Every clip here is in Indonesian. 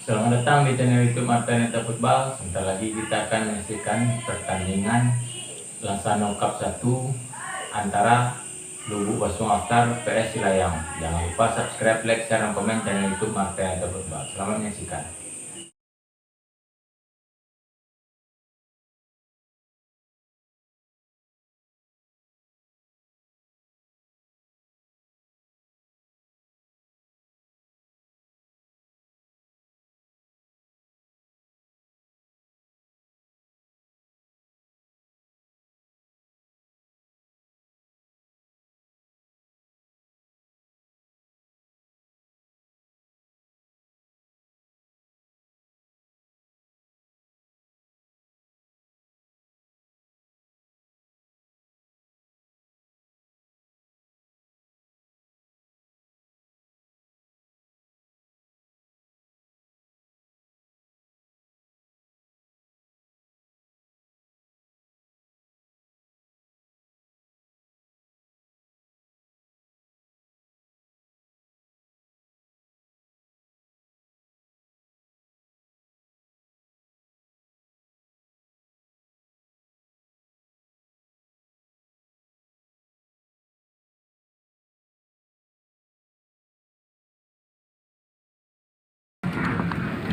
Selamat datang di channel YouTube Martineta Football. Sebentar lagi kita akan menyaksikan pertandingan Lansano Cup 1 antara Lubuk Basung Aftar PS Silayang. Jangan lupa subscribe, like, share, dan komen channel YouTube Martineta Football. Selamat menyaksikan.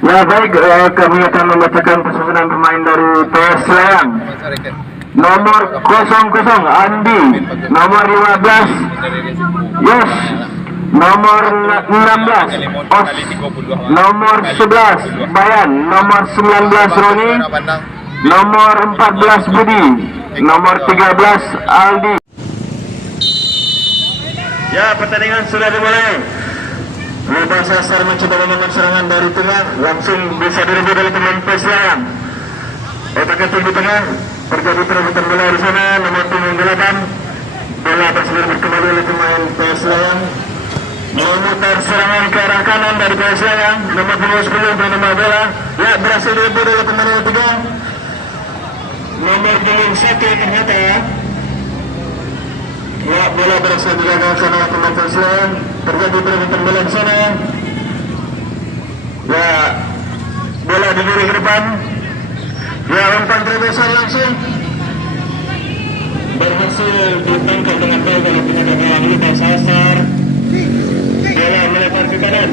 Ya baik, kami akan membacakan pesusunan pemain dari PS Selayang. Nomor 00 Andi, nomor 15 Yos, nomor 16 Os, nomor 11 Bayan, nomor 19 Roni, nomor 14 Budi, nomor 13 Aldi. Ya, pertandingan sudah dimulai. Lepas Sasar mencoba melakukan serangan dari tengah, langsung bisa direbut oleh pemain PS Selayang. Otaknya tinggi tengah, terjadi perebutan bola di sana, nomor punggung 8. Bola tersebut kembali oleh pemain PS Selayang. Memutar serangan ke arah kanan dari PS Selayang, nomor punggung 10 bernama bola. Ya, berhasil direbut oleh pemain nomor 3. Nomor punggung 1 ternyata. Ya, bola berhasil digagalkan oleh pemain PS Selayang. Terjadi perebutan bola di sana. Ya, bola digiring ke depan. Ya, umpan terobosan langsung berhasil ditangkap dengan baik oleh penjaga gawang Lupa Sasar. Bola melebar ke kanan.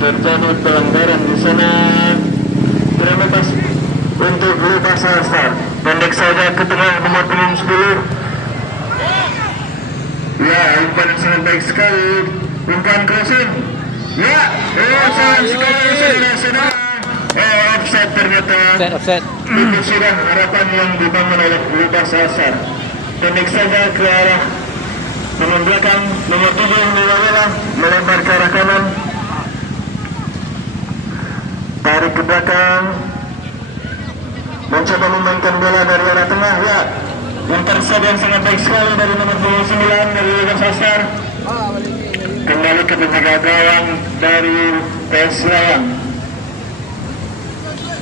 Terjadi pelanggaran di sana. Terima kasih untuk Lupa Sasar. Pendek saja ke tengah nomor punggung 10. Ya, umpan yang sangat baik sekali. Umpan crossing. Ya, sayang sekali sudah. Offset ternyata. Offset. Itu sudah harapan yang dibangun oleh Lupa Sasar. Pendek saja ke arah nomor belakang, nomor 7 Niwawela melebar ke arah kanan. Tarik ke belakang. Mencoba memainkan bola dari arah tengah. Ya, intercept yang sangat baik sekali dari nomor 29 dari Lupa Sasar. Kembali ke penjaga gawang dari PS Selayang.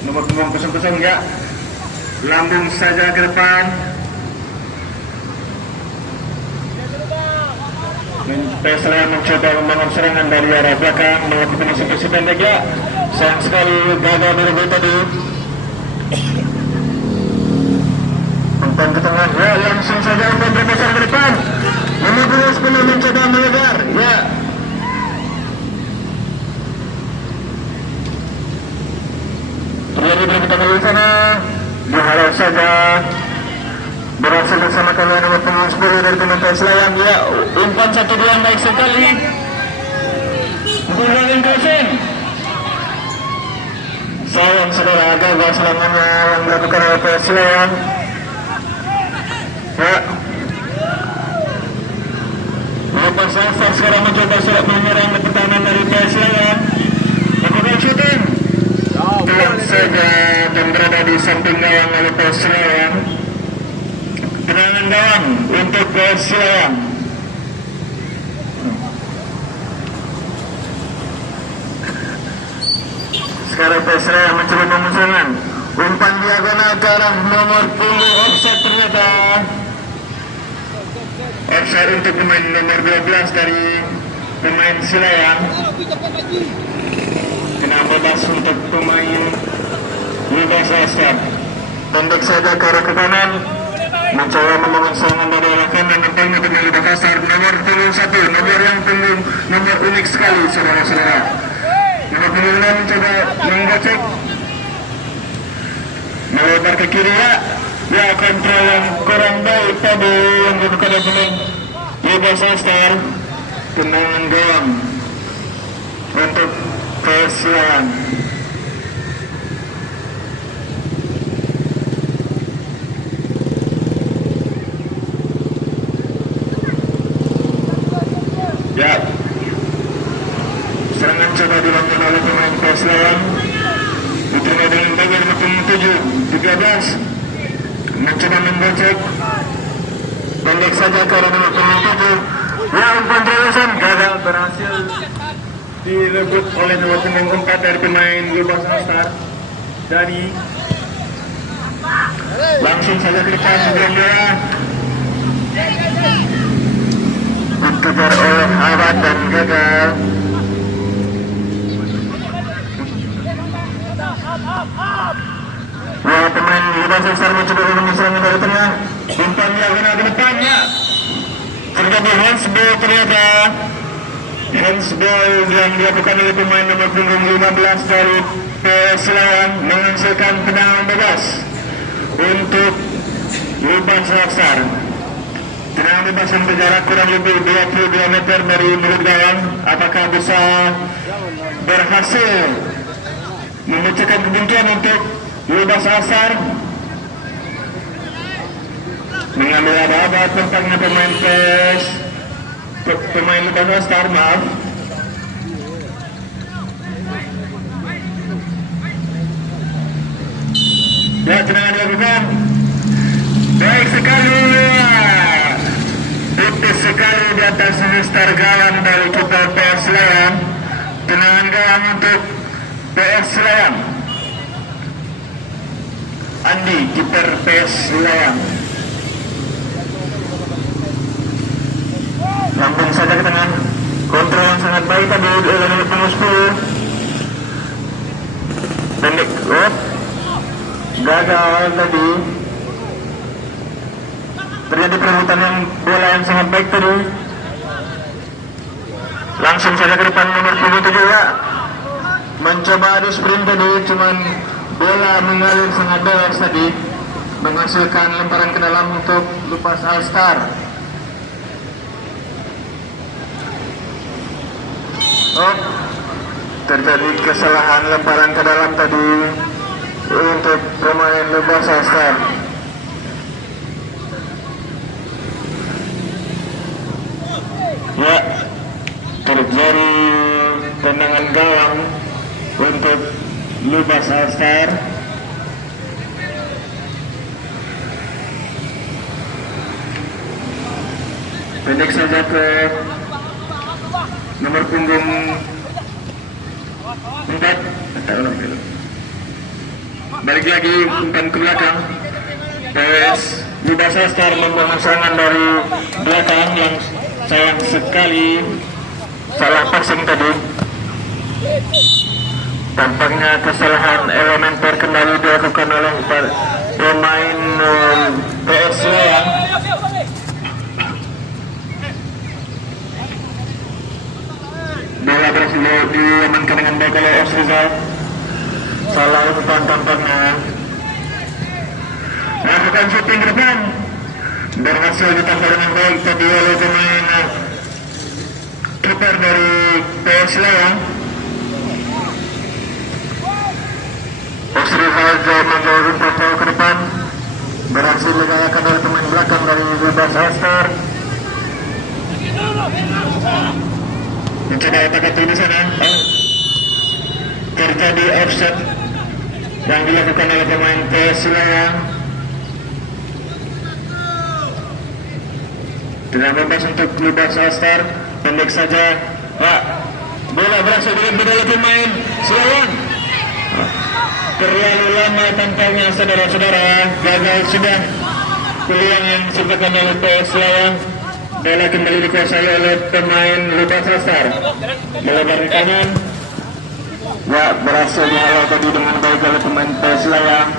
Nomor punggung 00 ya. Lambung saja ke depan. PS Selayang mencoba membangun serangan dari arah belakang melakukan eksekusi pendek ya. Sayang sekali gagal direbut tadi. Umpan ke tengah ya, langsung saja umpan terbesar ke depan. Nomor 10 mencoba melebar ya. Terjadi perebutan di sana. Dihalau saja. Berhasil disamakan oleh nomor punggung 10 dari pemain PS Selayang ya. Umpan 1-2 yang baik sekali. Bola yang crossing. Sayang saudara, gagal serangannya yang dilakukan oleh PS Selayang. Ya. Lupa Sasar sekarang mencoba surat menyerang ke pertahanan dari PS Selayang. Lakukan shooting. Pelan saja dan berada di samping gawang oleh PS Selayang. Tendangan gawang untuk PS Selayang. Sekarang PS Selayang mencoba memusnahkan. Umpan diagonal ke arah nomor punggung offset ternyata. Offside untuk pemain nomor 12 dari pemain Selayang. Kena bebas untuk pemain Lubas Astar. Pendek saja ke arah ke kanan, mencoba membangun serangan dari arah kanan. Nampaknya pemain Lubas Astar nomor 21, nomor yang penuh, nomor unik sekali saudara-saudara. Nomor 26 mencoba menggocek, melebar ke kiri ya kontrol yang kurang baik tadi yang dilakukan oleh pemain Lubas Astar. Tendangan gawang untuk Selayang. Ya, serangan coba dilakukan oleh pemain Selayang. Diterima dengan bagian nomor 13 mencoba membocek, pendek saja ke arah nomor 7. Ya, umpan terusan gagal, berhasil direbut oleh nomor 4 dari pemain Lubas Astar. Dari langsung saja ke depan sebelum dia dikejar oleh Abad dan gagal. Ya, pemain Lubas Astar mencoba menyerang dari tengah, umpan diagonal ke depannya. Terjadi handsball ternyata. Handsball yang dilakukan oleh pemain nomor punggung 15 dari PS Selayang menghasilkan tendangan bebas untuk Lubas Astar. Tendangan bebas yang berjarak kurang lebih 22 meter dari mulut gawang. Apakah bisa berhasil memecahkan kebuntuan untuk Lubas Astar? Mengambil aba-aba tampaknya pemain Lubas Astar, maaf. Ya, tendangan dilakukan. Baik sekali. Tipis sekali di atas star gawang dari kiper PS Selayang. Tendangan gawang untuk PS Selayang. Andi, kiper PS Selayang. Langsung saja ke tengah, kontrol yang sangat baik tadi oleh pengurus 10. Pendek, gagal tadi. Terjadi perebutan yang bola yang sangat baik tadi. Langsung saja ke depan nomor 27 ya. Mencoba adu sprint tadi, cuman bola mengalir sangat deras tadi, menghasilkan lemparan ke dalam untuk Lubas Astar. Terjadi kesalahan lemparan ke dalam tadi untuk pemain Lubas Astar. Ya, terjadi tendangan gawang untuk Lubas Astar. Pendek saja ke nomor punggung 4. Balik lagi umpan ke belakang. PS Lubas Astar membangun serangan dari belakang yang sayang sekali salah passing tadi. Tampaknya kesalahan elementer kembali dilakukan oleh pemain PS Selayang. Bola berhasil diamankan dengan baik oleh Osrizal. Salah umpan tampaknya. Lakukan shooting ke depan, berhasil ditangkap dengan baik tadi oleh pemain kiper dari PS Selayang. Osrizal membawa rumput jauh ke depan, berhasil digayakan oleh pemain belakang dari Lubas Astar. Mencoba otak di sana. Terjadi offset yang dilakukan oleh pemain PS Selayang. Tendangan bebas untuk Lubas Astar. Pendek saja. Bola berhasil direbut oleh pemain Selayang. Terlalu lama tampaknya saudara-saudara. Gagal sudah peluang yang disebutkan oleh PS Selayang. bola kembali dikuasai oleh pemain Lukas Astar. Melebar ke kanan. Ya, berhasil dihalau tadi dengan baik oleh pemain PS Layang.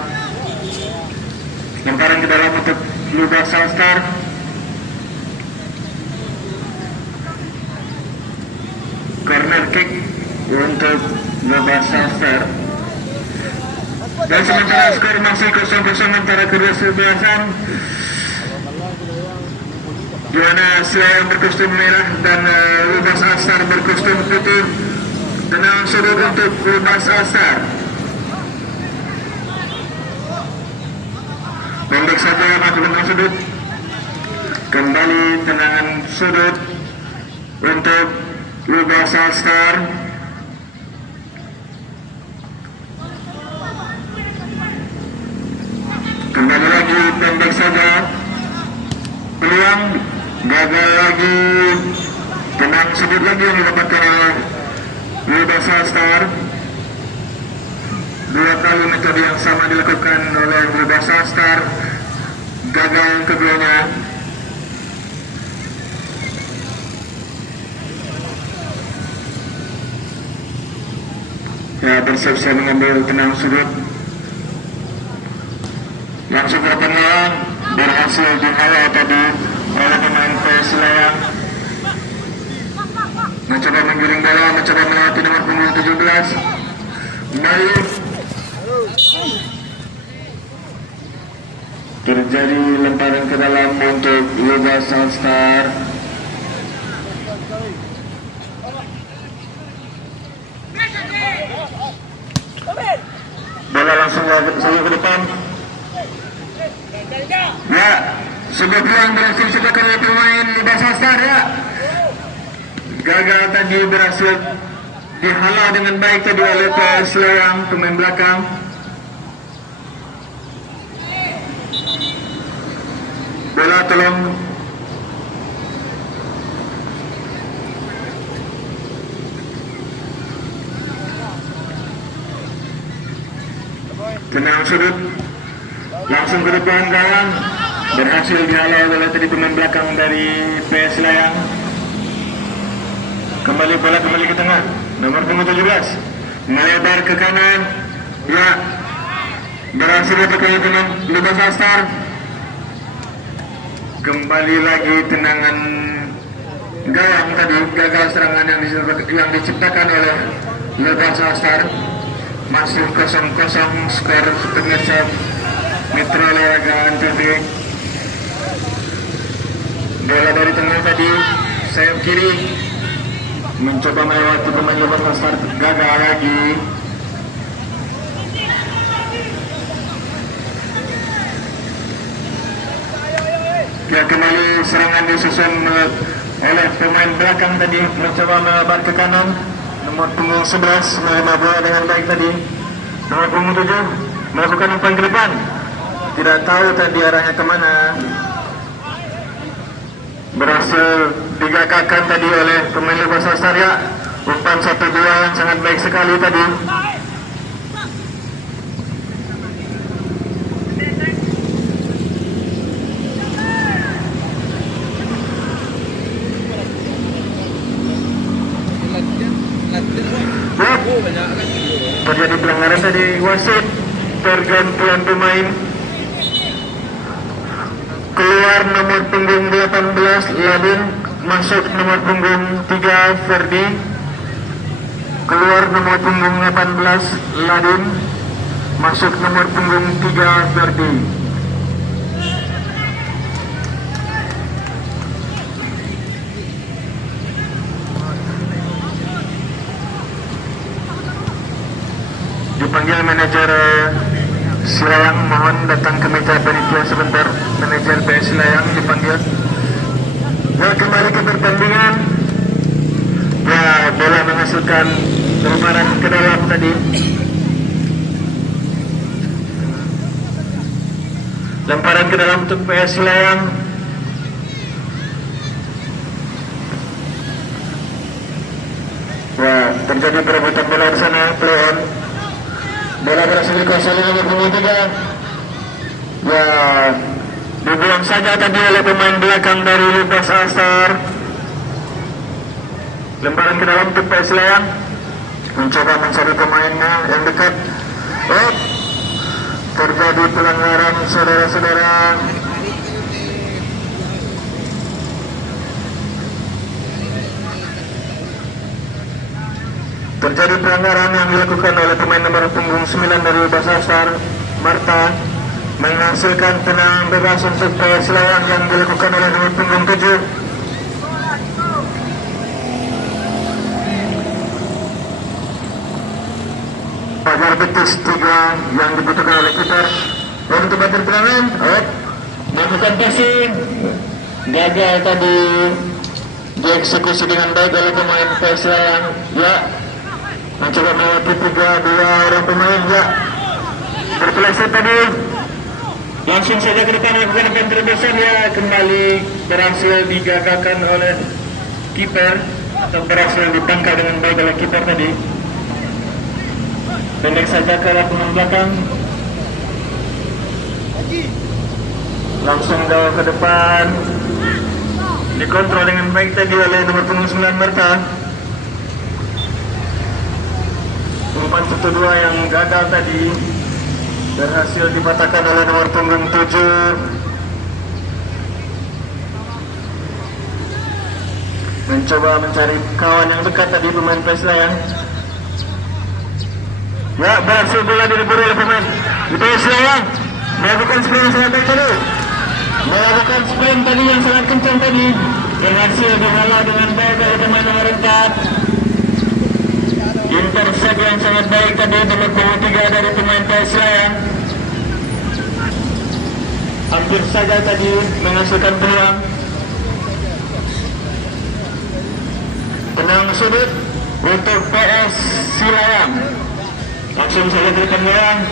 Lemparan ke dalam untuk Lukas Astar. Corner kick untuk Lukas Astar. Dan sementara skor masih 0-0 antara kedua sebelasan, di mana Selayang berkostum merah dan Lukas Astar berkostum putih. Tenang sudut untuk Lukas Astar. Pendek saja masuk sudut. Kembali tenangan sudut untuk Lukas Astar. Kembali lagi pendek saja. Peluang gagal lagi. Tenang sudut lagi yang didapatkan oleh Lukas Astar. Dua kali metode yang sama dilakukan oleh Lukas Astar. Gagal keduanya. Ya, bersiap-siap mengambil tenang sudut. Langsung ke tengah, berhasil dihalau tadi oleh pemain PS Selayang. Mencoba menggiring bola, mencoba melewati nomor punggung 17. Naik. Terjadi lemparan ke dalam untuk Lukas Astar. Bola langsung saja ke depan. Ya, sebuah peluang berhasil diciptakan oleh pemain Lukas Astar ya. Gagal tadi, berhasil dihalau dengan baik tadi oleh PS Selayang, pemain belakang. Bola tolong tenang sudut, langsung ke depan kawan. Berhasil dihalau oleh tadi pemain belakang dari PS Selayang. Kembali bola kembali ke tengah, nomor punggung 17 melebar ke kanan. Ya, berhasil dilakukan dengan Lukas Astar. Kembali lagi tenangan gawang tadi, gagal serangan yang diciptakan oleh Lukas Astar. Masih 0-0 skor pemirsa Metro Lewagaan TV. Bola dari tengah tadi, sayap kiri, mencoba melewati pemain Lukas Astar, gagal lagi. Ya, kembali serangan disusun oleh pemain belakang tadi, mencoba melebar ke kanan. Nomor punggung 11 menerima bola dengan baik tadi. Nomor punggung 7 melakukan umpan ke depan. Tidak tahu tadi arahnya kemana. Berhasil digagakkan tadi oleh pemain Lukas Astar ya. Umpan 1-2 yang sangat baik sekali tadi. Terjadi pelanggaran tadi wasit, pergantian pemain. Keluar nomor punggung 18 Ladin, masuk nomor punggung 3 Ferdi. Keluar nomor punggung 18 Ladin, masuk nomor punggung 3 Ferdi. Dipanggil manajer Selayang, mohon datang ke meja panitia sebentar. Manajer PS Selayang dipanggil. Ya, kembali ke pertandingan. Ya, bola menghasilkan lemparan ke dalam tadi. Lemparan ke dalam untuk PS Selayang. Ya, terjadi perebutan bola di sana, play on. Bola berhasil dikuasai nomor punggung 3. Ya, dibuang saja tadi oleh pemain belakang dari Lukas Astar. Lemparan ke dalam untuk PS Layang, mencoba mencari pemainnya yang dekat. Terjadi pelanggaran, saudara-saudara. Terjadi pelanggaran yang dilakukan oleh pemain nomor punggung 9 dari Lukas Astar, Marta, menghasilkan tendangan bebas untuk PS Layang yang dilakukan oleh nomor punggung 7. Pagar betis 3 yang dibutuhkan oleh kiper untuk bater tendangan. Melakukan passing, gagal tadi dieksekusi dengan baik oleh pemain PS Layang. Ya, mencoba melewati 3-2 orang pemain. Ya, berpeleset tadi, langsung saja ke depan melakukan penterobosan. Ya, kembali berhasil digagalkan oleh kiper atau berhasil ditangkap dengan baik oleh kiper tadi. Pendek saja ke arah pemain belakang, langsung jauh ke depan, dikontrol dengan baik tadi oleh nomor punggung 9 Marta. Umpan 1-2 yang gagal tadi berhasil dipatahkan oleh nomor punggung 7. Mencoba mencari kawan yang dekat tadi pemain PS Layang. Ya, berhasil bola direbut oleh pemain PS Layang. Melakukan sprint yang sangat baik tadi. Melakukan sprint tadi yang sangat kencang tadi. Berhasil dihalau dengan baik oleh pemain nomor 4. Intercept yang sangat baik tadi nomor 23 dari pemain PS Layang. Hampir saja tadi menghasilkan peluang. Tenang sudut untuk PS Layang. Langsung saja dari Layang.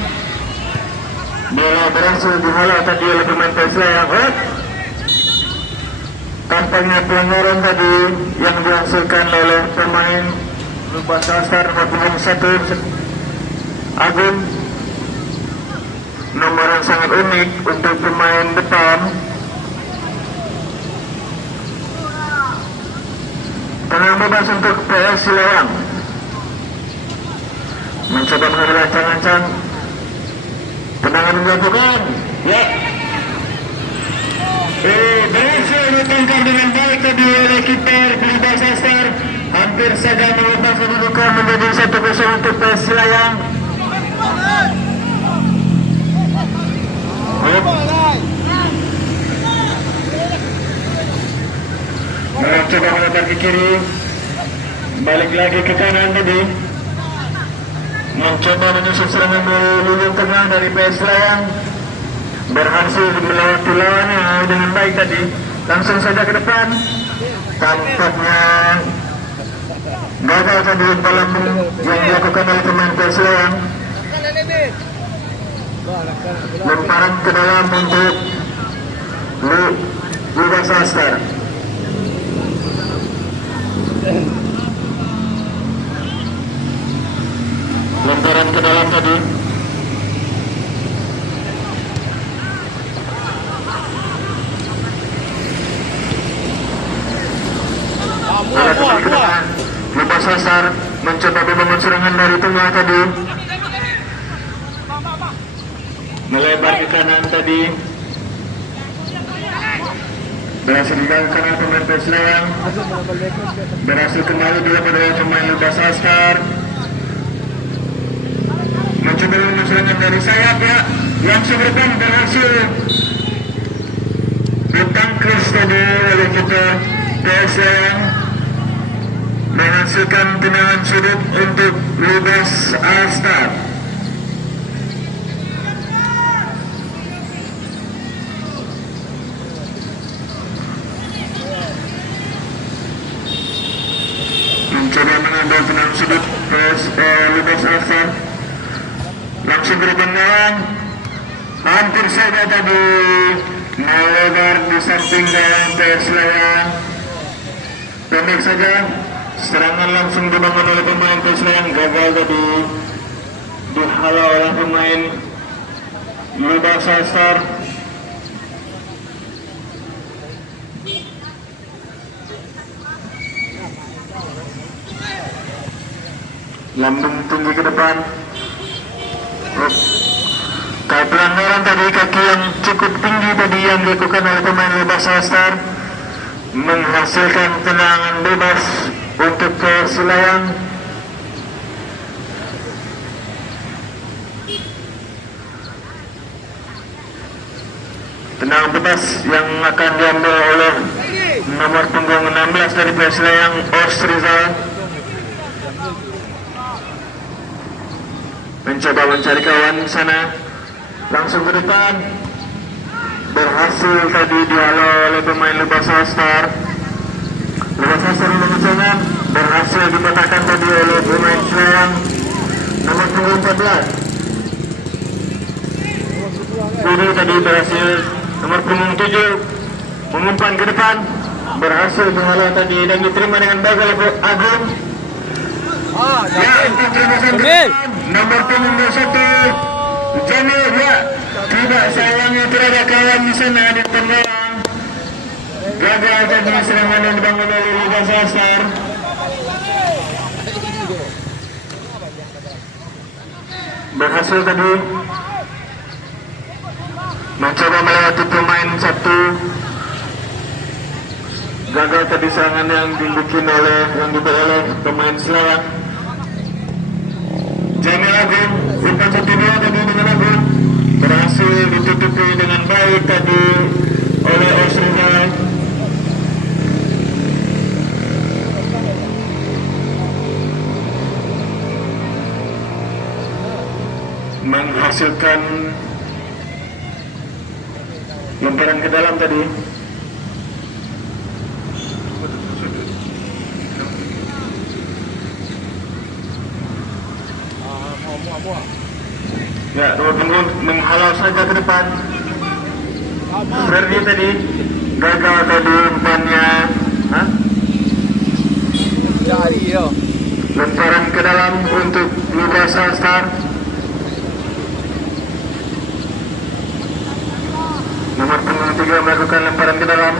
Bola berhasil dihalau tadi oleh pemain PS Layang. Tampaknya pelanggaran tadi yang dihasilkan oleh pemain Lukas Astar nomor punggung 1 Agung. Nomor yang sangat unik untuk pemain depan. Tenang bebas untuk PS Layang. Mencoba mengambil ancang-ancang. Tendangan dilakukan. Ya. Berhasil ditangkap dengan baik tadi oleh kiper Lukas Astar. Hampir saja melepas kedudukan menjadi 1-0 untuk PS Layang. Mencoba melebar ke kiri, balik lagi ke kanan tadi. Mencoba menyusun serangan di lini tengah dari PS Layang. Berhasil melewati lawannya dengan baik tadi. Langsung saja ke depan. Tampaknya gagal tadi dalam yang dilakukan oleh pemain PS Layang. Lemparan ke dalam untuk Lukas Astar. Lemparan ke dalam tadi. Lukas Astar mencoba membangun serangan dari tengah tadi. Melebar ke kanan tadi. Berhasil digagalkan oleh pemain PS Layang. Berhasil kembali dilakukan oleh pemain Lukas Astar. Mencoba membangun serangan dari sayap, ya. Langsung depan berhasil ditangkis tadi oleh kiper PS Layang. Menghasilkan tendangan sudut untuk Lukas Astar. Mencoba mengambil tendangan sudut Lukas Astar. Langsung berikan gawang. Hampir saja tadi melebar di samping gawang PS Layang. Pendek saja. Serangan langsung dibangun oleh pemain PS Layang. Gagal tadi dihalau oleh pemain Lukas Astar. lambung tinggi ke depan. Kayak pelanggaran tadi, kaki yang cukup tinggi tadi yang dilakukan oleh pemain Lebas All-Star menghasilkan tendangan bebas untuk Persela. Tendangan bebas yang akan diambil oleh nomor punggung 16 dari Persela, Osrizal. Mencoba mencari kawan sana, langsung ke depan, berhasil tadi dihalau oleh pemain Lebas All-Star. Lebas All-Star mengucapkan berhasil dipatahkan tadi oleh pemain Selayang nomor punggung 14. Ini tadi berhasil nomor punggung 7 mengumpan ke depan, berhasil menghalau tadi dan diterima dengan baik oleh Agung. Ya, untuk terobosan ke depan nomor punggung 21 Jamil. Ya, tidak, sayangnya tidak ada kawan di sana di tengah. Gagal tadi serangan yang dibangun oleh Lebas All-Star. Berhasil tadi mencoba melewati pemain satu. Gagal tadi serangan yang dibikin oleh pemain Selayang. Jamil Agung, umpan 1-2 tadi dengan Agung, berhasil ditutupi dengan baik tadi oleh Osrizal. Menghasilkan lemparan ke dalam tadi. Ya, nomor punggung menghalau saja ke depan. Ferdi tadi gagal tadi umpannya. Lemparan ke dalam untuk Lebas All-Star. Nomor punggung 3 melakukan lemparan ke dalam.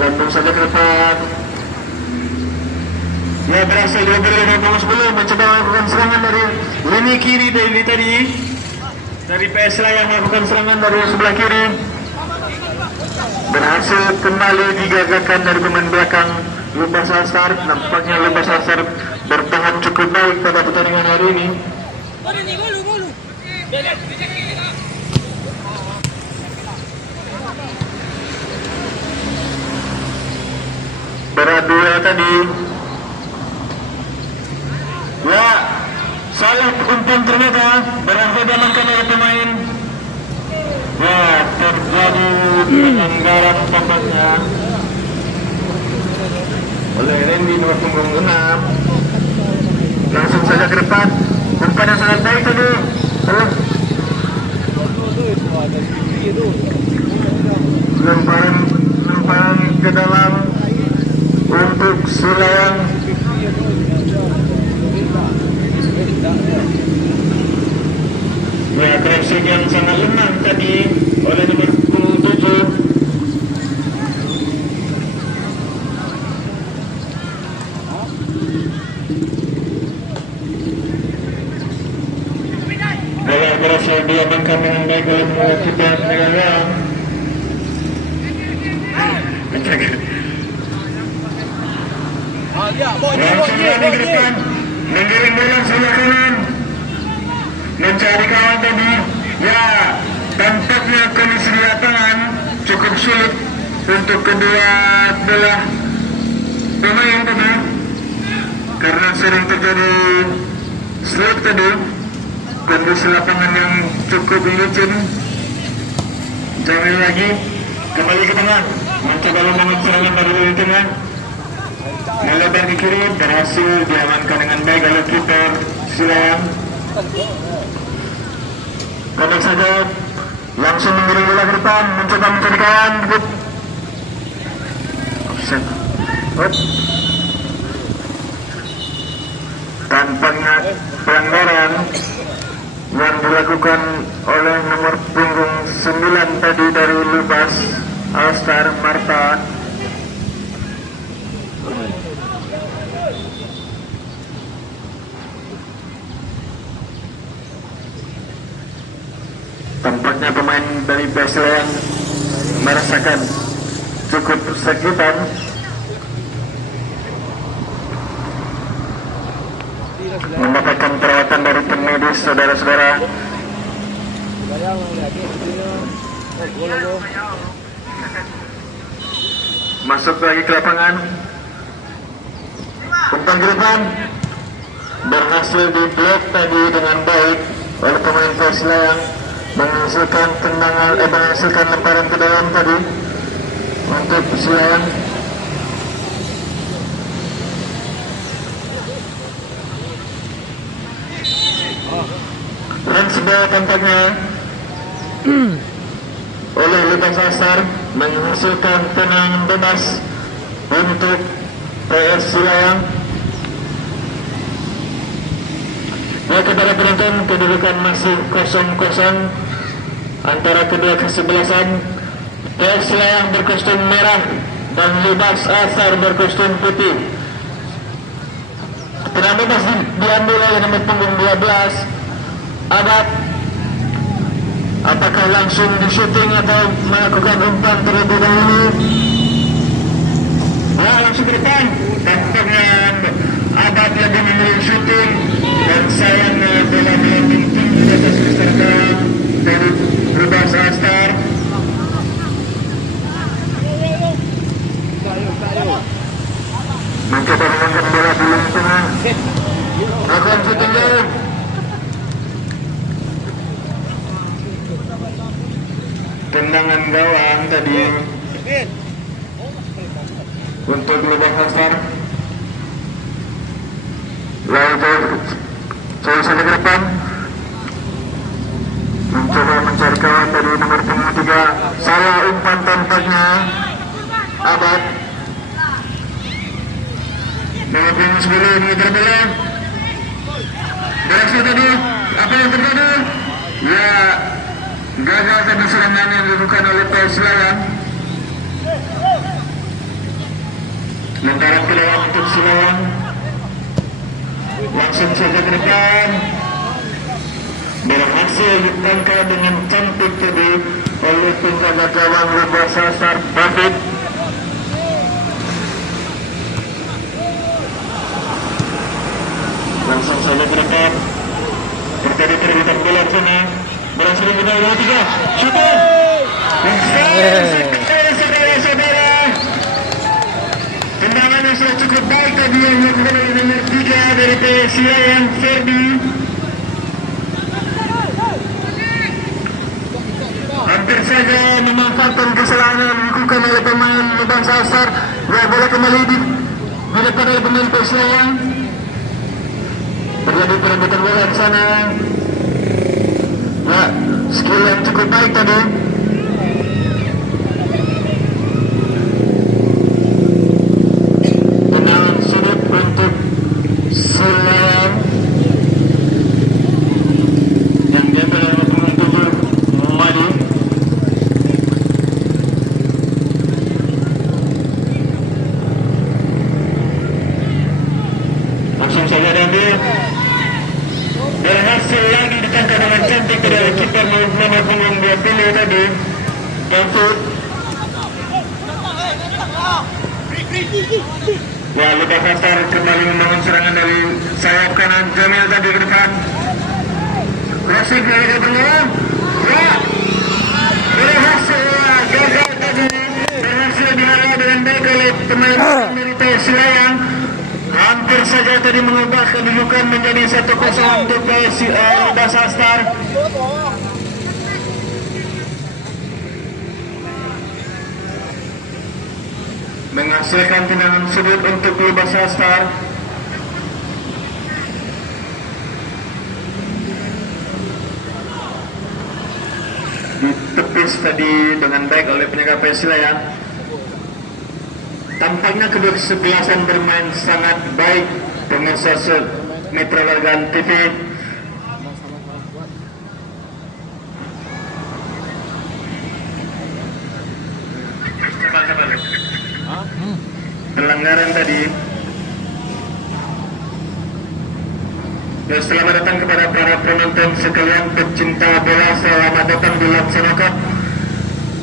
Lambung saja ke depan. Ya, berhasil diambil oleh nomor 10, mencoba melakukan serangan dari lini kiri dari PSL yang melakukan serangan dari sebelah kiri. Berhasil kembali digagalkan dari pemain belakang Lebas All-Star. Nampaknya Lebas All-Star bertahan cukup baik pada pertandingan hari ini. Beradu tadi. Ya, salah umpan ternyata berhasil diamankan oleh pemain. Ya, terjadi pelanggaran tampaknya oleh Randy nomor punggung 6. Langsung saja ke depan, umpan yang sangat baik tadi. Lemparan ke dalam untuk Selayang. Ya, crossing yang sangat lemah tadi oleh nomor 7. Bola berhasil diamankan dengan baik oleh keeper Selayang. Langsung lari ke depan, menggiring bola sebelah kanan, mencari kawan tadi. Ya, tampaknya kondisi di lapangan cukup sulit untuk kedua belah pemain tadi karena sering terjadi slip tadi. Kondisi lapangan yang cukup licin. Jamil lagi kembali ke tengah, mencoba membangun serangan dari lini tengah, melebar ke kiri, berhasil diamankan dengan baik oleh kiper Selayang. Pendek saja, langsung mengirim bola ke depan, mencoba mencari kawan. Offset. Tampaknya pelanggaran yang dilakukan oleh nomor punggung 9 tadi dari Lebas All-Star, Marta. pemain dari Persela yang merasakan cukup kesakitan. Mendapatkan perawatan dari tim medis, saudara-saudara. Masuk lagi ke lapangan. Umpan ke depan berhasil diblok tadi dengan baik oleh pemain Persela yang menghasilkan tendangan, menghasilkan lemparan ke dalam tadi untuk Silayan. Dan sebelah tampaknya oleh Lukas Asar menghasilkan tendangan bebas untuk PS Silayang. Ya, kepada penonton, kedudukan masih 0-0 antara kedua kesebelasan. PS Silayang berkostum merah dan Lukas Asar berkostum putih. Tendangan bebas diambil oleh nomor punggung 12 Abad. Apakah langsung di shooting atau melakukan umpan terlebih dahulu? Langsung ke depan. Tampaknya Abad lagi memilih shooting dan sayangnya bola melambung tinggi di atas peserta dari Lukas Asar. Mencoba menangkan bola di tengah. Akan shooting jauh. Tendangan gawang tadi untuk Lukas Asar. Lalu solusi ke depan mencoba mencari kawan dari nomor punggung 3. Salah umpan tampaknya Abad. Nomor punggung 10 mengejar bola. Direksi tadi, apa yang terjadi? Ya, gagal tadi serangan yang dilakukan oleh PS Silayang. Lemparan ke dalam untuk Silayang. Langsung saja ke depan. Berhasil ditangkap dengan cantik tadi oleh penjaga gawang Lukas Asar David. Langsung saja ke depan. Terjadi perebutan bola di sini. Berhasil digunakan oleh 3. Shooting. Saudara-saudara. Tendangan yang sudah cukup baik tadi yang dilakukan oleh nomor 3 dari PS Silayang, Ferdi. Hampir saja memanfaatkan kesalahan yang dilakukan oleh pemain Lukas Asar. Ya, bola kembali di depan oleh pemain PS Silayang. Terjadi perebutan bola di sana. Ya, skill yang cukup baik tadi. Tendangan sudut untuk Silayang yang diambil oleh pemain 7 Madi. Langsung saja diambil. Berhasil lagi ditangkap dengan cantik dari kiper nomor punggung 20 tadi, David. Ya, Lukas Asar kembali membangun serangan dari sayap kanan. Jamil tadi ke depan. Crossing dari belakang. Ya, berhasil. Gagal tadi. Berhasil dihalau dengan baik oleh pemain dari PS Silayang. Hampir saja tadi mengubah kedudukan menjadi 1-0 untuk Lukas Asar. Menghasilkan tendangan sudut untuk Lukas Asar. Ditepis tadi dengan baik oleh penjaga PS Silayang. Tampaknya kedua kesebelasan bermain sangat baik. Pemirsa Metro Wargan TV. Pelanggaran tadi. Dan selamat datang kepada para penonton sekalian pecinta bola. Selamat datang di Lansano Cup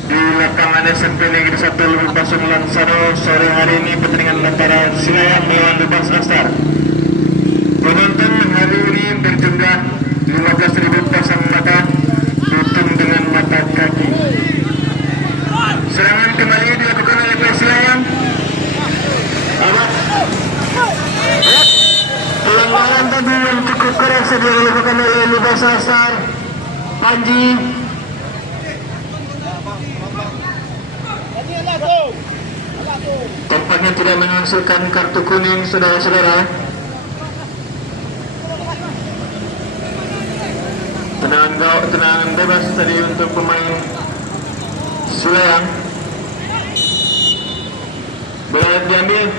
di lapangan SMP Negeri 1 Lubuk Basung Lansano. Sore hari ini pertandingan antara Silayang melawan Lubas Astar. Penonton hari ini berjumlah 15.000 pasang mata, tutup dengan mata kaki. Serangan kembali dilakukan oleh Persilayang. Pelanggaran tadi yang cukup keras dilakukan oleh Lubas Astar. Panji. Tampaknya tidak menghasilkan kartu kuning, saudara-saudara. Tendangan bebas tadi untuk pemain Silayang. Bola diambil.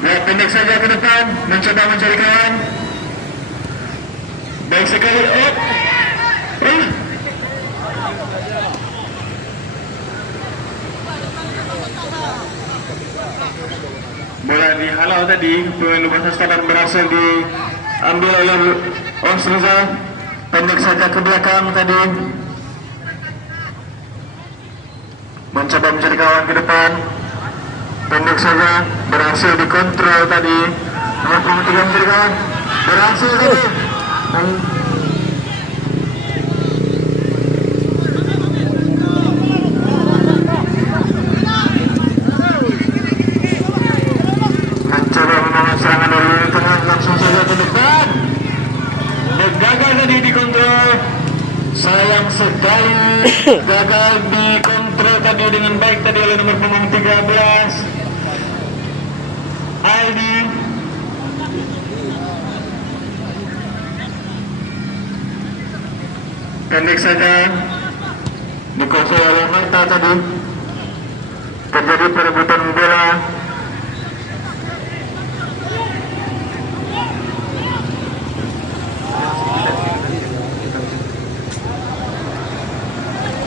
Ya, pendek saja ke depan, mencoba mencari kawan. Baik sekali. Bola dihalau tadi, pemain Lubas Astar berhasil diambil oleh Osriza. Pendek saja ke belakang tadi, mencoba mencari kawan ke depan. Pendek saja, berhasil dikontrol tadi. Nomor 23 mencari kawan, berhasil tadi. Mencoba menahan serangan dari tengah, langsung saja ke depan. Gagal tadi dikontrol. Sayang sekali gagal dikontrol tadi dengan baik tadi oleh nomor punggung 13 Aldi. Pendek saja dikuasai oleh Marta tadi. Terjadi perebutan bola.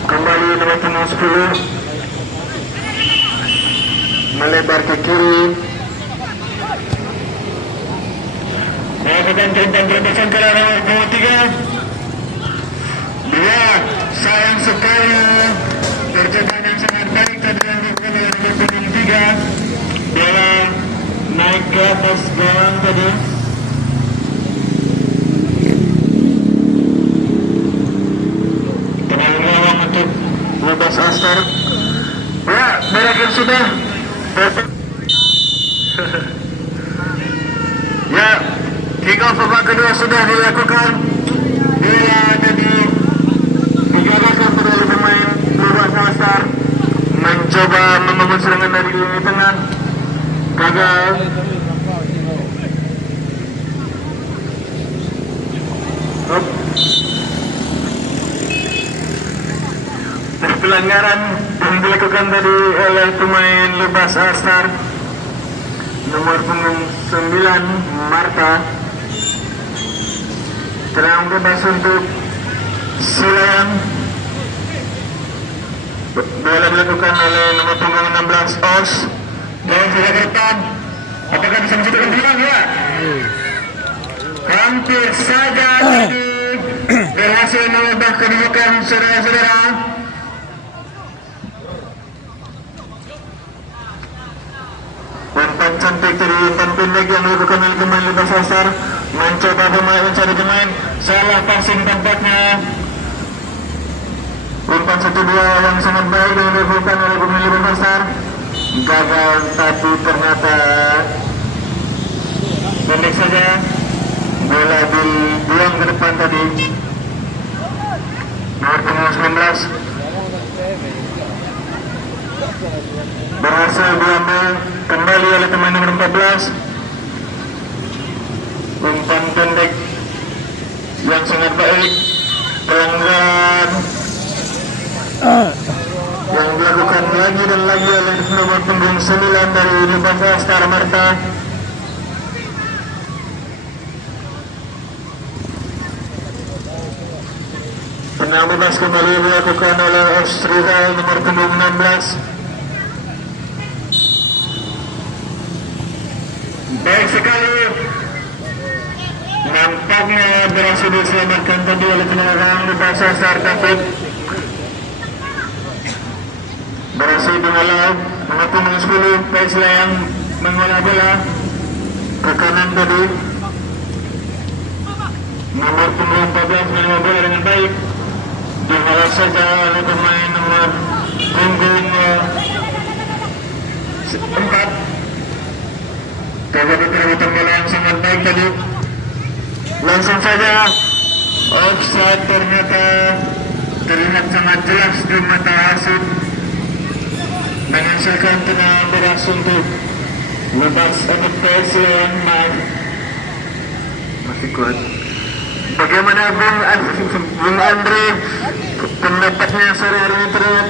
Kembali nomor punggung 10 melebar ke kiri. Melakukan terobosan ke arah nomor punggung 3. Dua, sayang sekali percobaan yang sangat baik tadi yang dilakukan oleh nomor punggung 3. Bola naik ke atas gawang tadi. Lubas Astar. Ya, berakhir sudah. Ya, kick off babak kedua sudah dilakukan. Bola tadi digarahkan oleh pemain Lubas Astar, mencoba membangun serangan dari lini tengah, gagal. Pelanggaran yang dilakukan tadi oleh pemain Lubas Astar, nomor punggung 9 Marta. Tendangan bebas untuk Silayang. Bola dilakukan oleh nomor punggung 16 Os. Dan sudah ke depan. Apakah bisa menciptakan peluang? Ya. Hampir saja tadi berhasil mengubah kedudukan saudara-saudara. Umpan cantik dari umpan pendek yang dilakukan oleh pemain Lubas Astar. Mencoba mencari pemain, salah passing tampaknya. Umpan 1-2 yang sangat baik yang dilakukan oleh pemain Lubas Astar. Gagal, tapi ternyata pendek saja. Bola dibuang ke depan tadi. Nomor punggung 19 berhasil diambil kembali oleh pemain nomor 14. Umpan pendek yang sangat baik. Pelanggaran yang dilakukan lagi dan lagi oleh nomor punggung 9 dari Lubas Astar Marta. Tendangan bebas kembali dilakukan oleh Australia nomor punggung 16. Baik sekali. Nampaknya berhasil diselamatkan tadi oleh penyerang Lubas Astar David. Berhasil mengolah mengepung 10 Pesla yang mengolah bola ke kanan tadi. Nomor punggung 14 menerima bola dengan baik. Dihalau saja oleh pemain nomor punggung 4. Terjadi perebutan bola yang sangat baik tadi. Langsung saja offside ternyata terlihat sangat jelas di mata Asid. Menghasilkan tendangan bebas untuk Lubas MPS yang masih kuat. Bagaimana Bung Andre pendapatnya sore hari ini terhadap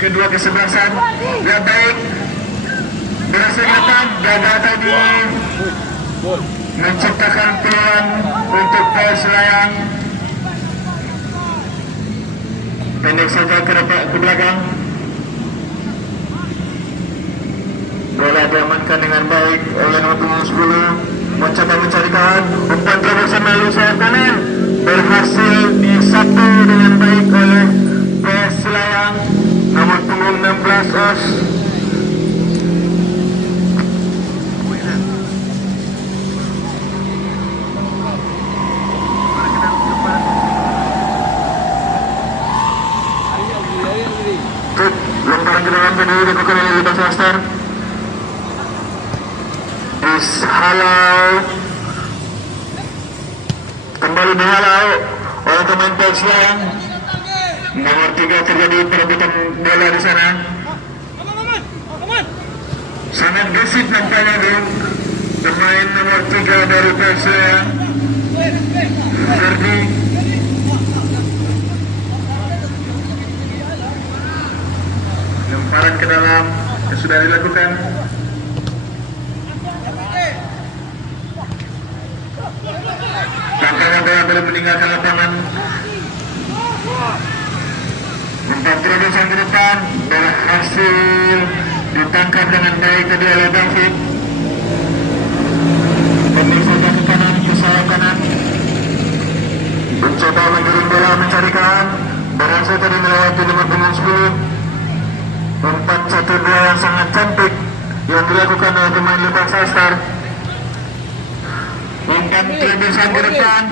kedua kesebelasan? Ya baik, berhasil datang gagal tadi menciptakan peluang untuk PS Layang. Pendek saja ke belakang. Bola diamankan dengan baik oleh nomor 10. Mencoba mencari kawan. Umpan terobosan melalui sayap kanan. Berhasil disatu dengan baik oleh PS Layang. Nomor punggung 16 Os. Lemparan ke dalam tadi dilakukan oleh Lubas Astar. Dihalau, kembali dihalau oleh pemain PS Layang. Nomor 3 terjadi perebutan bola di sana. Sangat gesit nampaknya pemain nomor 3 dari PS Layang, Ferdi. Lemparan ke dalam sudah dilakukan. Langkahnya bola belum meninggalkan lapangan. Umpan terobosan ke depan berhasil ditangkap dengan baik tadi oleh David. Pendek saja ke kanan, ke sayap kanan. Mencoba mengirim bola mencari kawan. Berhasil tadi melewati nomor punggung 10. Umpan 1-2 yang sangat cantik yang dilakukan oleh pemain Lubas Astar. Umpan terobosan ke depan,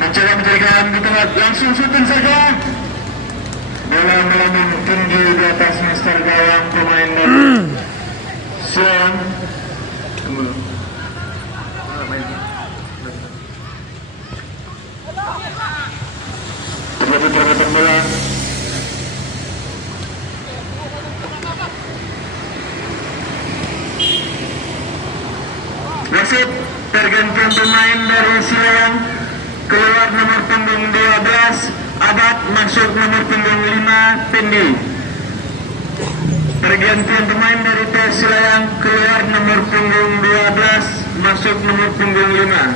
mencoba mencari kawan di tengah, langsung syuting saja. Bola melambung tinggi di atas master gawang pemain Siang. Terjadi perebutan bola. Wasit pergantian pemain dari Siang, keluar nomor punggung 12 Abad, masuk nomor punggung 5 Pendi. Pergantian pemain dari PS Layang, keluar nomor punggung 12 masuk nomor punggung 5.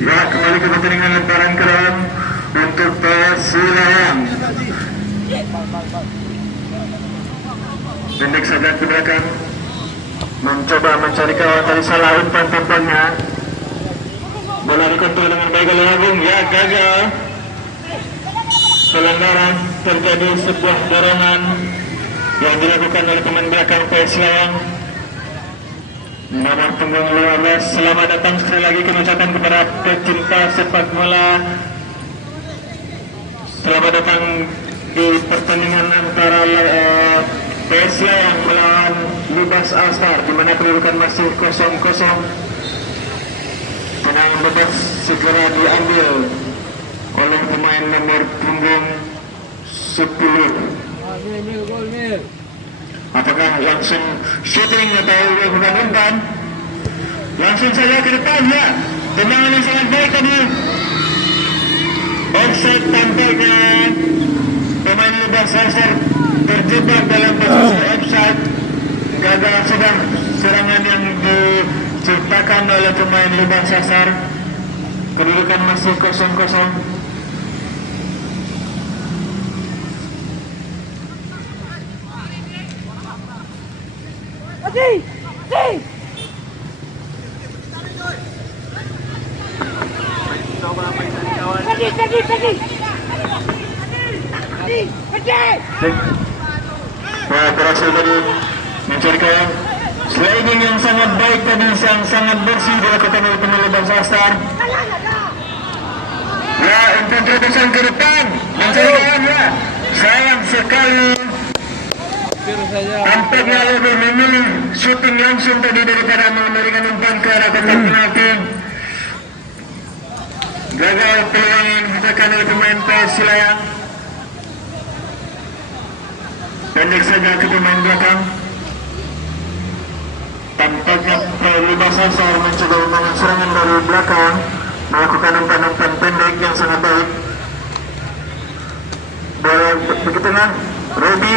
Ya, kembali ke pertandingan lemparan ke dalam untuk PS Layang. Pendek saja ke belakang, mencoba mencari kawan, tadi salah umpan tampaknya. Bola dikontrol dengan baik oleh Agung, ya gagal. Pelanggaran, terjadi sebuah dorongan yang dilakukan oleh pemain belakang PS Layang. Nomor punggung 15, selamat datang sekali lagi kami ucapkan kepada pecinta sepak bola. Selamat datang di pertandingan antara PS Layang melawan Lubas Astar, di mana kedudukan masih 0-0. Tendangan bebas segera diambil oleh pemain nomor punggung 10. Apakah langsung shooting atau bukan umpan? Langsung saja ke depan, ya. Tendangan yang sangat baik tadi. Offside tampaknya. Pemain Lubas Astar terjebak dalam posisi offside. Gagal sudah serangan yang diciptakan oleh pemain Lubas Astar. Kedudukan masih 0-0. Wah, berhasil tadi mencari kawan. Sliding yang sangat baik tadi, yang sangat bersih dilakukan oleh pemain bangsa Star. Ya, untuk terobosan ke depan mencari kawan ya. Sayang sekali. Tampaknya lebih memilih shooting langsung tadi daripada memberikan umpan ke arah kotak penalti. Gagal peluang yang ditekan oleh pemain PS Silayang. Pendek saja ke pemain belakang. Tampaknya Libas Asar mencoba membangun serangan dari belakang, melakukan umpan-umpan pendek yang sangat baik. Dan begitulah Robi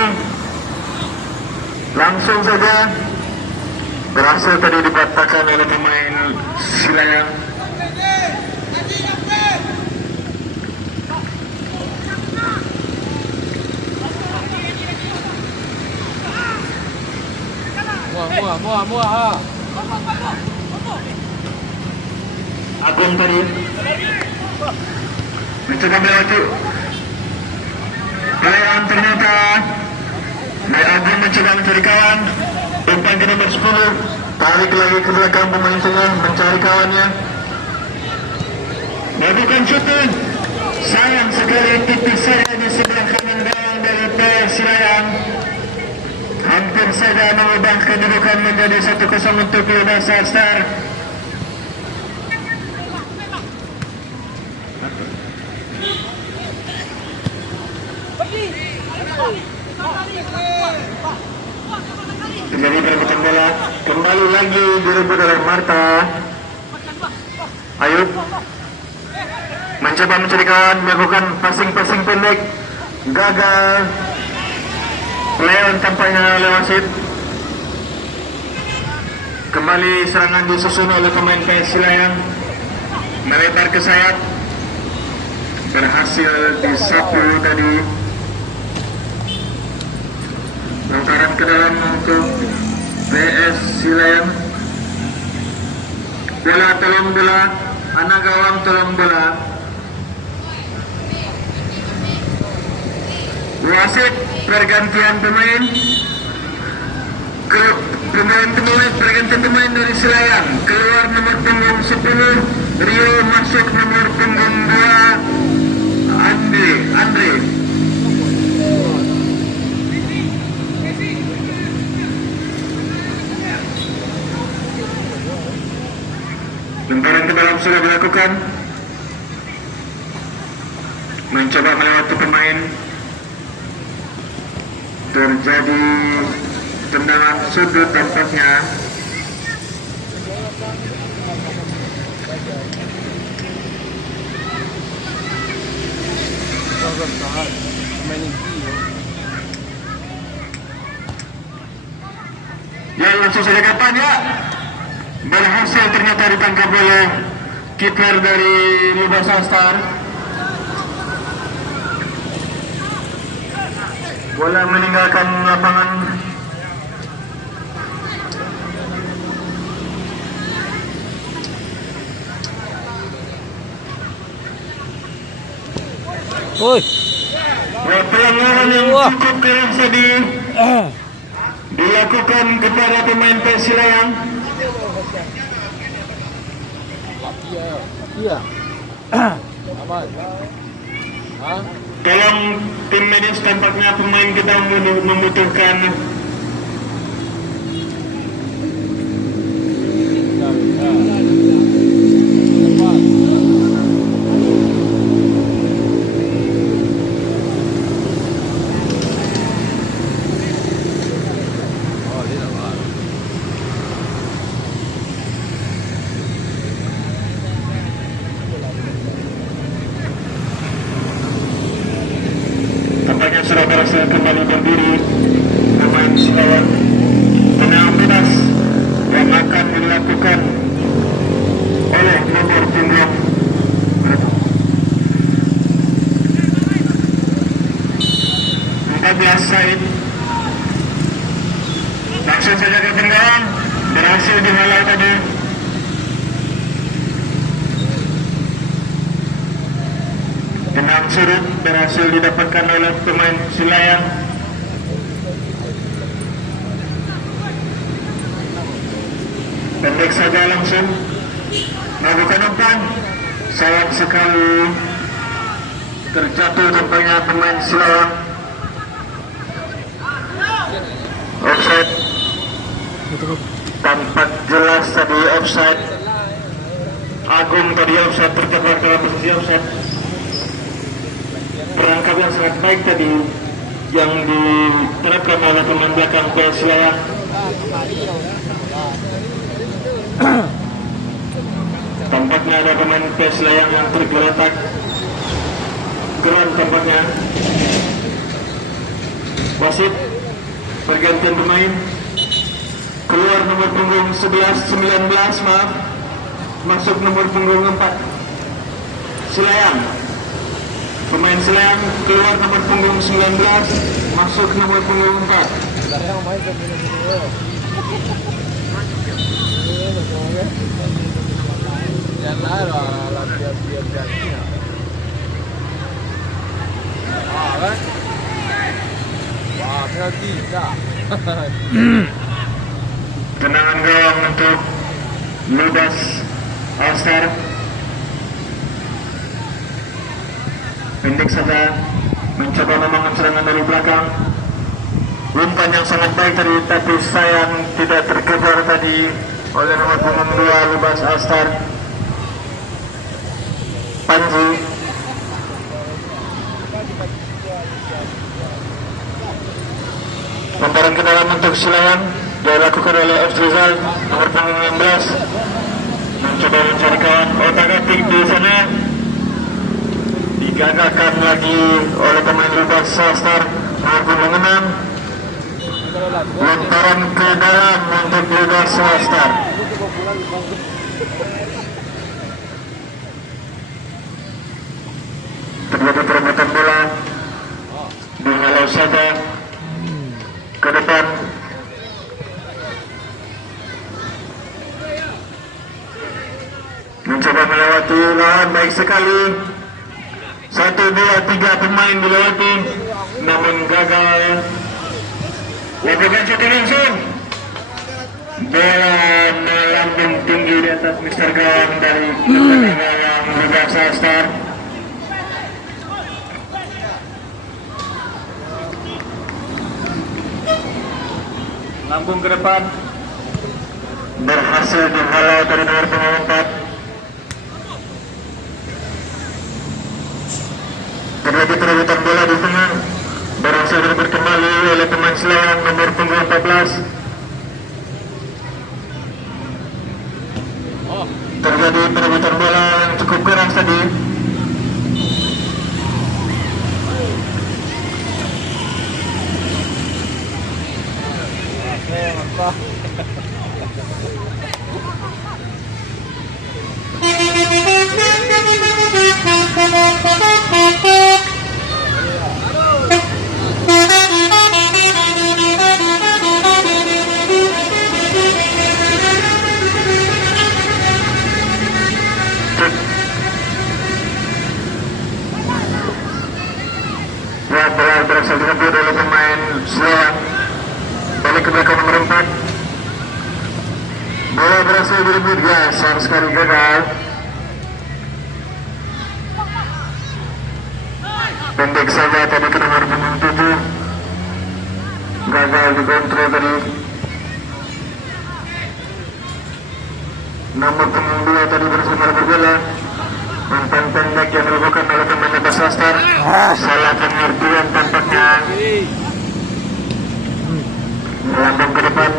langsung saja berhasil tadi dipatahkan oleh pemain Silayang. Muah ha. Agung tadi mencoba melaju. Kalian ternyata Agung mencoba mencari kawan. Umpan ke nomor 10. Tarik lagi ke belakang pemain tengah mencari kawannya. Melakukan shooting. Sayang sekali tipis saja di sebelah kanan gawang dari PS Silayang. Hampir saja mengubah kedudukan menjadi 1-0 untuk Libas Star. Terjadi perebutan bola, kembali lagi direbut oleh Marta. Ayub mencoba mencari kawan, melakukan passing pendek, gagal. Leon tampaknya oleh wasit. Kembali serangan disusun oleh pemain PS Silayang, melebar ke sayap, berhasil disapu tadi. Longkaran ke dalam untuk PS Silayang. Bola tolong bola, anak gawang tolong bola. Wasit pergantian pemain ke pergantian pemain dari Silayang. Keluar nomor punggung 10 Rio, masuk nomor punggung 2 Andre. Lemparan ke dalam sudah dilakukan, mencoba melewati pemain. Terjadi tendangan sudut tampaknya. Ya, langsung saja kapan ya. Berhasil ternyata ditangkap oleh kiper dari Libas Star. Bola meninggalkan lapangan. Oi. Pelanggaran yang cukup keras tadi dilakukan kepada pemain PS Silayang. Iya. Aman. Hah? Tolong tim medis, tampaknya pemain kita membutuhkan sudah berhasil kembali berdiri pemain Silayang. Tenang bebas yang akan dilakukan oleh nomor punggung 14 Said. Langsung saja ke tengah, berhasil dihalau tadi. Tenang surut berhasil didapatkan oleh pemain Silayang. Pendek saja langsung melakukan umpan. Sayang sekali terjatuh tampaknya pemain Silayang. Offside. Tampak jelas tadi offside. Agung tadi offside, terjebak dalam posisi offside. Perangkap yang sangat baik tadi yang diterapkan oleh pemain belakang PS Silayang. Tampaknya ada pemain PS Silayang yang tergeletak. Keren tampaknya. Wasit pergantian pemain. Keluar nomor punggung 19, maaf. Masuk nomor punggung 4. Silayang. Pemain Silayang keluar nomor punggung 19, masuk nomor punggung 4. Jangan lah biar. Kan? Wah, penalti, tak. Tendangan gawang untuk Ludas Alstar. Pendek saja mencoba membangun serangan dari belakang. Umpan yang sangat baik tadi, tapi sayang tidak terkejar tadi oleh nomor punggung 2 Ludas Alstar. Panji. Lemparan ke dalam untuk Silayang dilakukan oleh F. Rizal nomor punggung 16. Mencoba mencari kawan, otak-atik di sana. Digagalkan lagi oleh pemain Ludas Alstar nomor punggung 6. Lemparan ke dalam untuk Ludas Alstar. Terjadi perebutan bola, dihalau saja ke depan. Mencoba melewati lawan baik sekali. 1, 2, 3 pemain dilewati, namun gagal. Lakukan shooting langsung. Bola melambung tinggi di atas Mr. Gawang dari gawang Ludas Alstar. Lambung ke depan, berhasil dihalau dari nomor punggung 4. Terjadi perebutan bola di tengah, berhasil direbut kembali oleh pemain Silayang nomor punggung 14. Terjadi perebutan bola yang cukup keras tadi. Bola berhasil direbut oleh pemain Silayang. Balik ke belakang nomor 4. Bola berhasil direbut, sayang sekali gagal. Pendek saja tadi ke nomor punggung 7. Gagal dikontrol tadi. Nomor punggung 2 tadi berhasil merebut bola. Umpan pendek yang dilakukan oleh pemain Ludas Alstar. Salah pengertian tampaknya. Melambung ke depan.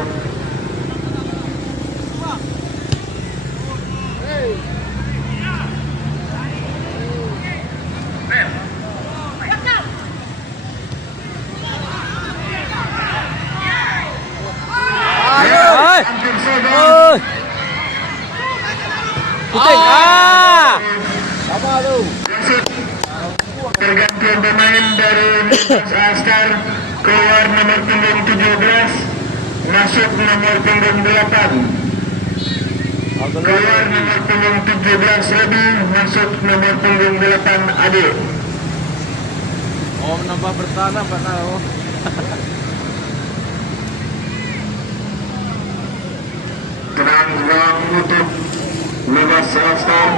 Apa tu? Pergantian pemain dari Ludas Alstar, keluar nomor punggung 17 masuk nomor punggung 8, Aku keluar nomor punggung 17 lebih, masuk nomor punggung 8 Ade. Oh, nampak bertahan apa tahu? Tenang ruang untuk Lubas All-Star.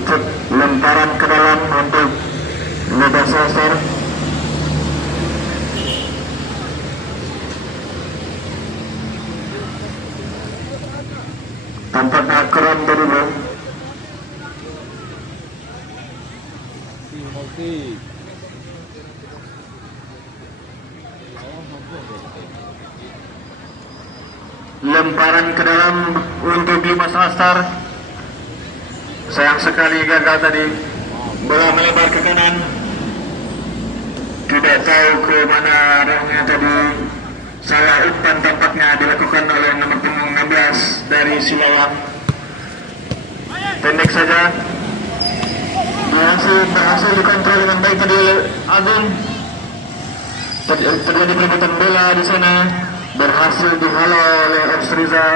Ikut lemparan ke dalam untuk Lubas All-Star. Tampaknya keren dari bang. Mesti. Lemparan ke dalam untuk Dimas Astar. Sayang sekali gagal tadi. Bola melebar ke kanan. Tidak tahu ke mana arahnya tadi. Salah umpan tampaknya dilakukan oleh nomor punggung 16 dari Silayang. Pendek saja. Berhasil dikontrol dengan baik tadi oleh Agung. Terjadi perebutan bola di sana. Berhasil dihalau oleh Osriza.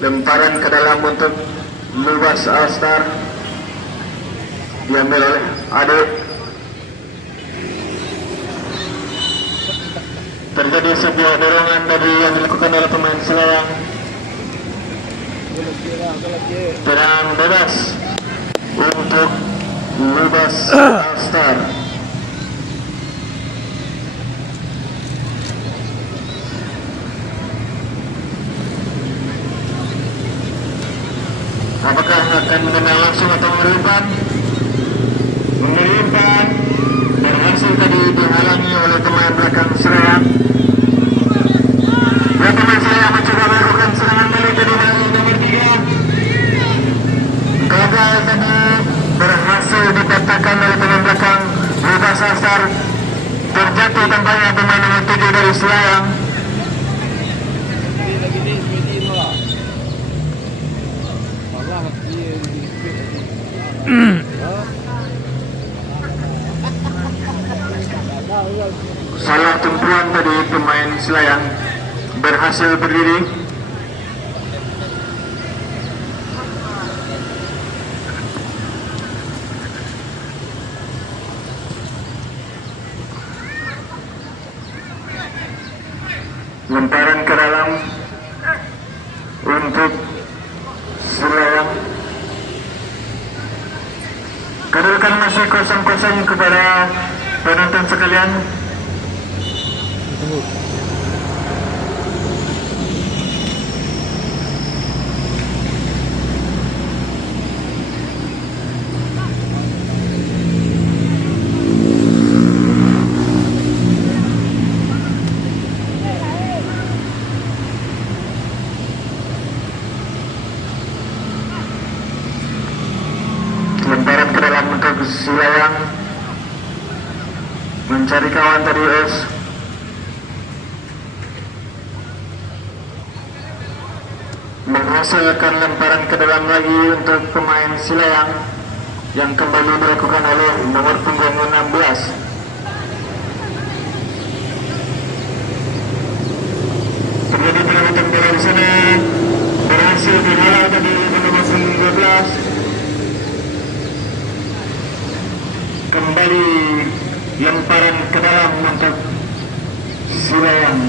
Lemparan ke dalam untuk Lubas All-Star. Diambil oleh Ade. Terjadi sebuah dorongan tadi yang dilakukan oleh pemain Selayang. Tenang bebas untuk Lubas All-Star. Apakah akan mengenal langsung atau memberi umpan? Memberi umpan. Berhasil tadi dihalangi oleh pemain belakang Selayang. Dan pemain Selayang mencoba melakukan serangan balik tadi dari nomor 3. Gagal tadi, berhasil dipatahkan oleh pemain belakang Lubas All-Star. Terjatuh tampaknya pemain nomor 7 dari Selayang. Lagi ni seperti inilah. Malah dia di Salah tumpuan tadi pemain Selayang. Berhasil berdiri. Lemparan ke dalam untuk Selayang. Kedudukan masih 0-0 kepada penonton sekalian. Lemparan ke dalam untuk Selayang. Mencari kawan tadi Os. Menghasilkan lemparan ke dalam lagi untuk pemain Selayang yang kembali dilakukan oleh nomor punggung 16. Terjadi perebutan bola di sana. Berhasil dihalau tadi oleh nomor punggung 12. Kembali lemparan ke dalam untuk Selayang.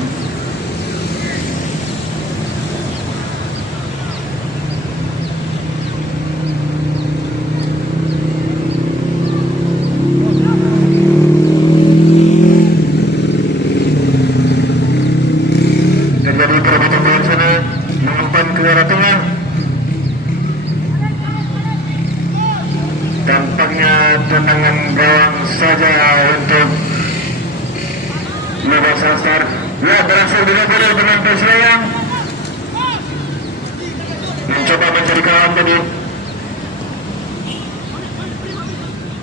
Terjadi perebutan bola di sana, mengumpan ke arah tengah. Tampaknya tendangan gawang saja untuk Lubas All-Star. Ya, berhasil dilakukan oleh penonton Selayang. Mencoba mencari kawan tadi.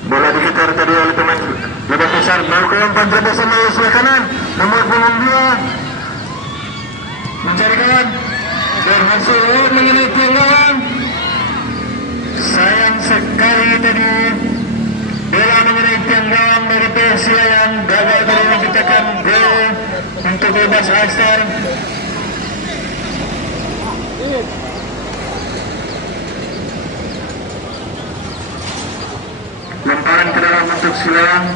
Bola diputar tadi oleh pemain Lubas All-Star. umpan terbesar melalui sebelah kanan. Nomor punggung 2 mencari kawan. Berhasil mengenai tiang gawang. Sayang sekali tadi bola mengenai tiang gawang dari Persela yang gagal tadi menciptakan gol untuk Lubas All-Star. Lemparan ke dalam untuk Silayang.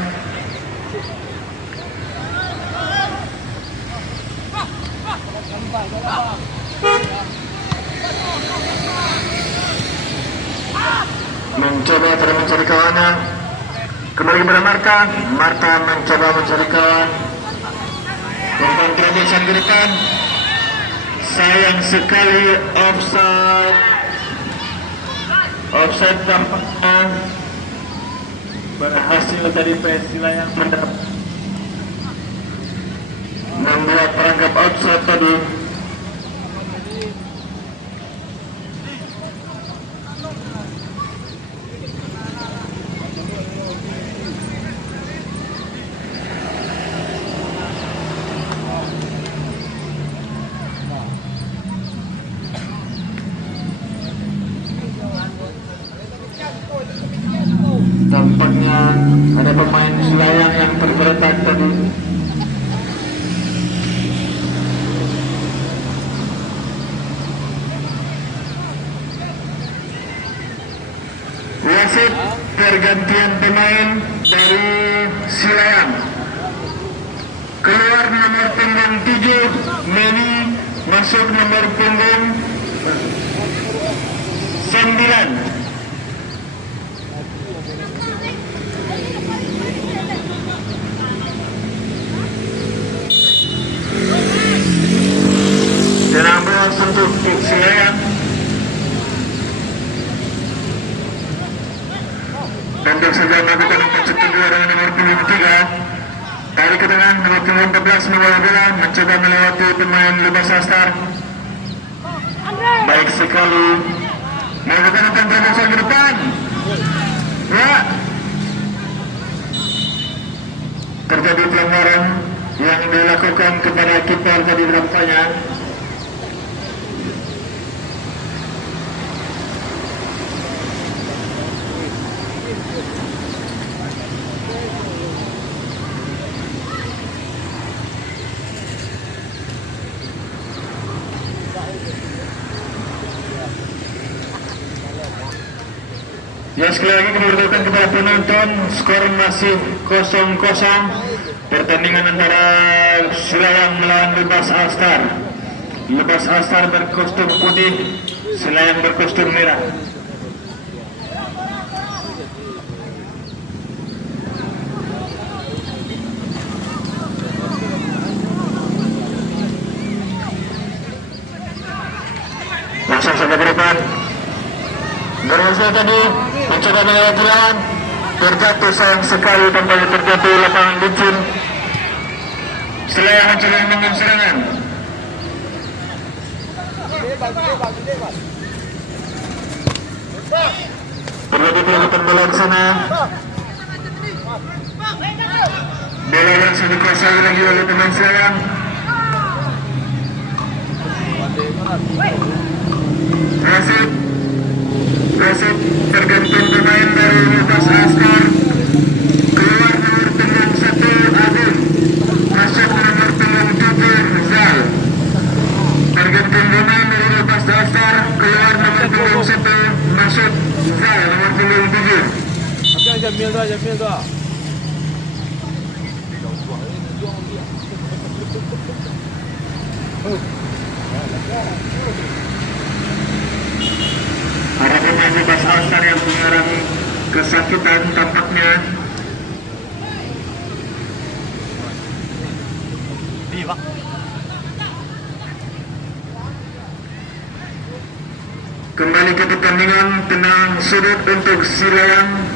Mencoba terus mencari kawannya. Kembali kepada Marta. Marta mencoba mencari kawan. Umpan terobosan ke depan. Sayang sekali offside. Offside tampaknya berhasil tadi Persela yang membuat perangkap offside tadi. Tampaknya ada pemain Silayang yang tergeletak tadi. Wasit pergantian pemain dari Silayang. Keluar nomor punggung 7 Meni, masuk nomor punggung 9. Tenang bola untuk Silayang. Pendek saja melakukan umpan kedua dengan nomor punggung 3. Tarik ke tengah nomor punggung 14 membawa bola, mencoba melewati pemain Lubas All-Star. Baik sekali. Melakukan umpan terobosan ke depan. Ya. Terjadi pelanggaran yang dilakukan kepada kiper tadi nampaknya. Ya, sekali lagi kami beritahukan kepada penonton, skor masih 0-0. Pertandingan antara Silayang melawan Lubas All-Star. Lubas All-Star berkostum putih, Silayang berkostum merah. Langsung saja ke depan. Berhasil tadi mencoba melewati lawan, terjatuh sayang sekali kembali terjatuh lapangan licin. Silayang mencoba membangun serangan. Terjadi perebutan bola di sana. Bola langsung dikuasai lagi oleh pemain Silayang. Wasit tergantung pemain dari Lubas All-Star. Keluar nomor punggung 1 Agung, masuk nomor punggung 7 Zal. Tergantung pemain dari Lubas All-Star. Keluar nomor punggung 1, masuk Zal nomor punggung 7. Jamil tu. Para pemain Lubas All-Star yang mengalami kesakitan tampaknya. Kembali ke pertandingan, tenang sudut untuk Silayang.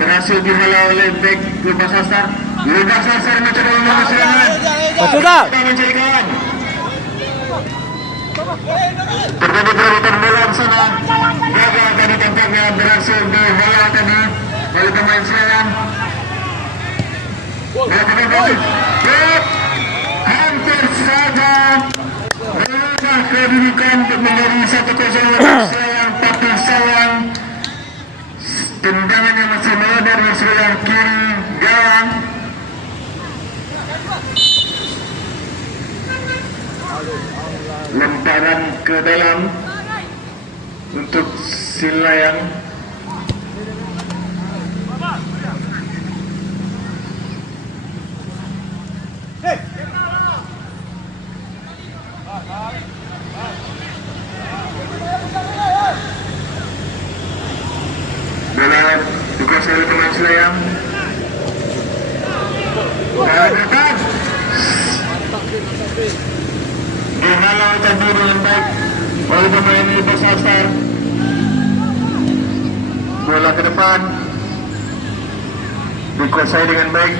Berhasil dihalau oleh bek Lubas All-Star. Lubas All-Star mencoba membangun serangan. Betul tak? Mencari kawan. Terjadi perebutan bola di sana. Gagal tadi tampaknya berhasil dibola tadi oleh pemain Selayang. Hampir saja mereka kedudukan untuk menjadi 1-0 Selayang, tapi sayang tendangannya masih melebar di sebelah kiri gawang. Lemparan ke dalam untuk Selayang. Bola dikuasai oleh pemain Selayang. Datang. Dihalau tadi dengan baik oleh pemain Libas All-Star. Bola ke depan dikuasai dengan baik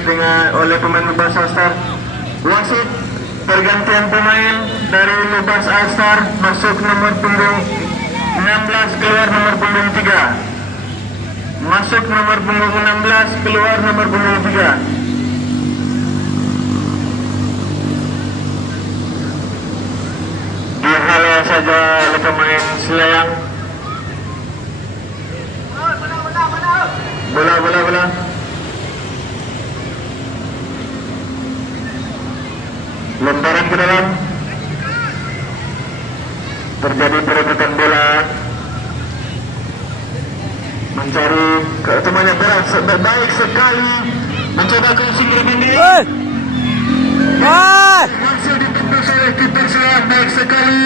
oleh pemain Libas All-Star. Wasit pergantian pemain dari Libas All-Star, masuk nomor punggung 16 keluar nomor punggung 3. Masuk nomor punggung 16 keluar nomor punggung 3. Dihalau saja oleh pemain Selayang. Bola. Lemparan ke dalam. Terjadi perebutan bola. Mencari teman yang baik sekali. Mencoba crossing lebih tinggi. Masih ditembus oleh kiper Selayang, baik sekali.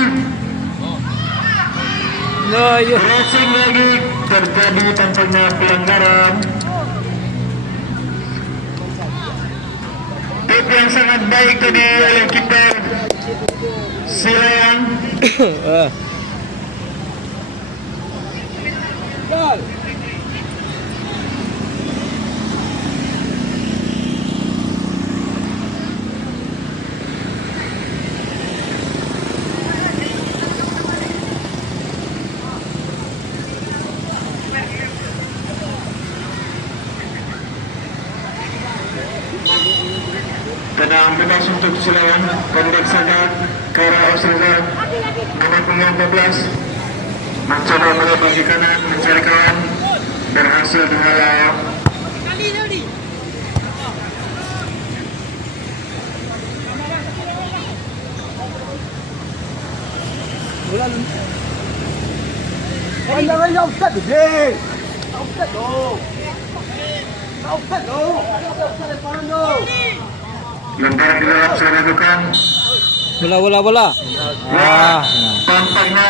Crossing lagi, terjadi tampaknya pelanggaran. Tip yang sangat baik tadi oleh kiper Selayang. Tenang bebas untuk Selayang, pendek saja ke arah Australia. Nomor punggung 14 mencoba melebur di kanan, mencari kawan, berhasil dihalau. Jangan offside deh. Offside dong. Offside dong. Offside depan dong. Lemparan di dalam sudah dilakukan. Bola. Tampaknya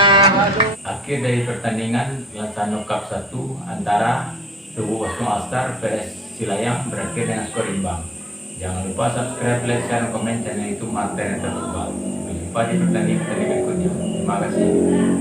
Akhir dari pertandingan Lansano Cup 1 antara Tugu Wasung All-Star vs Selayang berakhir dengan skor imbang. Jangan lupa subscribe, like, share, dan komen channel YouTube Marta Football. Sampai jumpa di pertandingan berikutnya. Terima kasih.